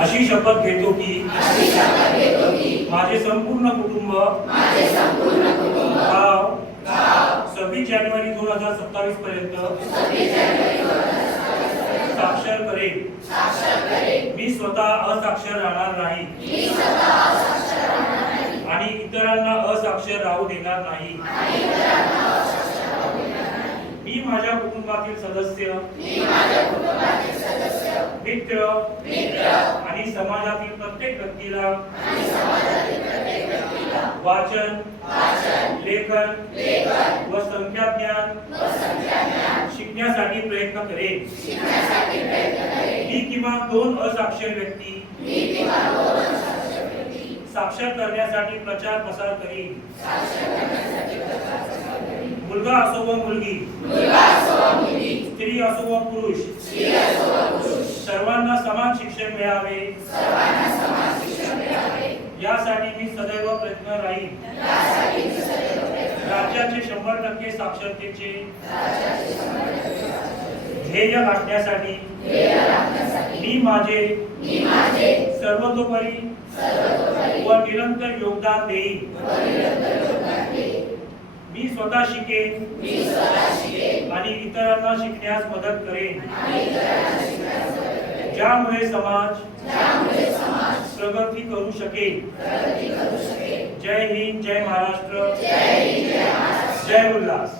अशी शपथ घेतो की माझे संपूर्ण कुटुंब गाव 26 जानेवारी 2027 पर्यंत साक्षर करेल. मी स्वतः असाक्षर राहणार नाही आणि इतरांना असाक्षर राहू देणार नाही. मी माझ्या कुटुंबातील सदस्य, मित्र आणि समाजातील प्रत्येक व्यक्तीला वाचन, लेखन व संख्याज्ञान शिकण्यासाठी प्रयत्न करेन. मी किमान 2 असाक्षर व्यक्ती साक्षर करण्यासाठी प्रचार प्रसार करेन. मुलगा असो व मुलगी, स्त्री असो व पुरुष, सर्वांना समान शिक्षण मिळावे यासाठी मी सदैव प्रयत्न राहील. राज्याचे 100% साक्षरतेचे ध्येय गाठण्यासाठी मी माझे सर्वतोपरी व निरंतर योगदान देईन. मी स्वतः शिकेन आणि इतरांना शिकण्यास मदत करेन, ज्यामुळे समाज प्रगती करू शकेल. जय हिंद, जय महाराष्ट्र, जय उल्हास.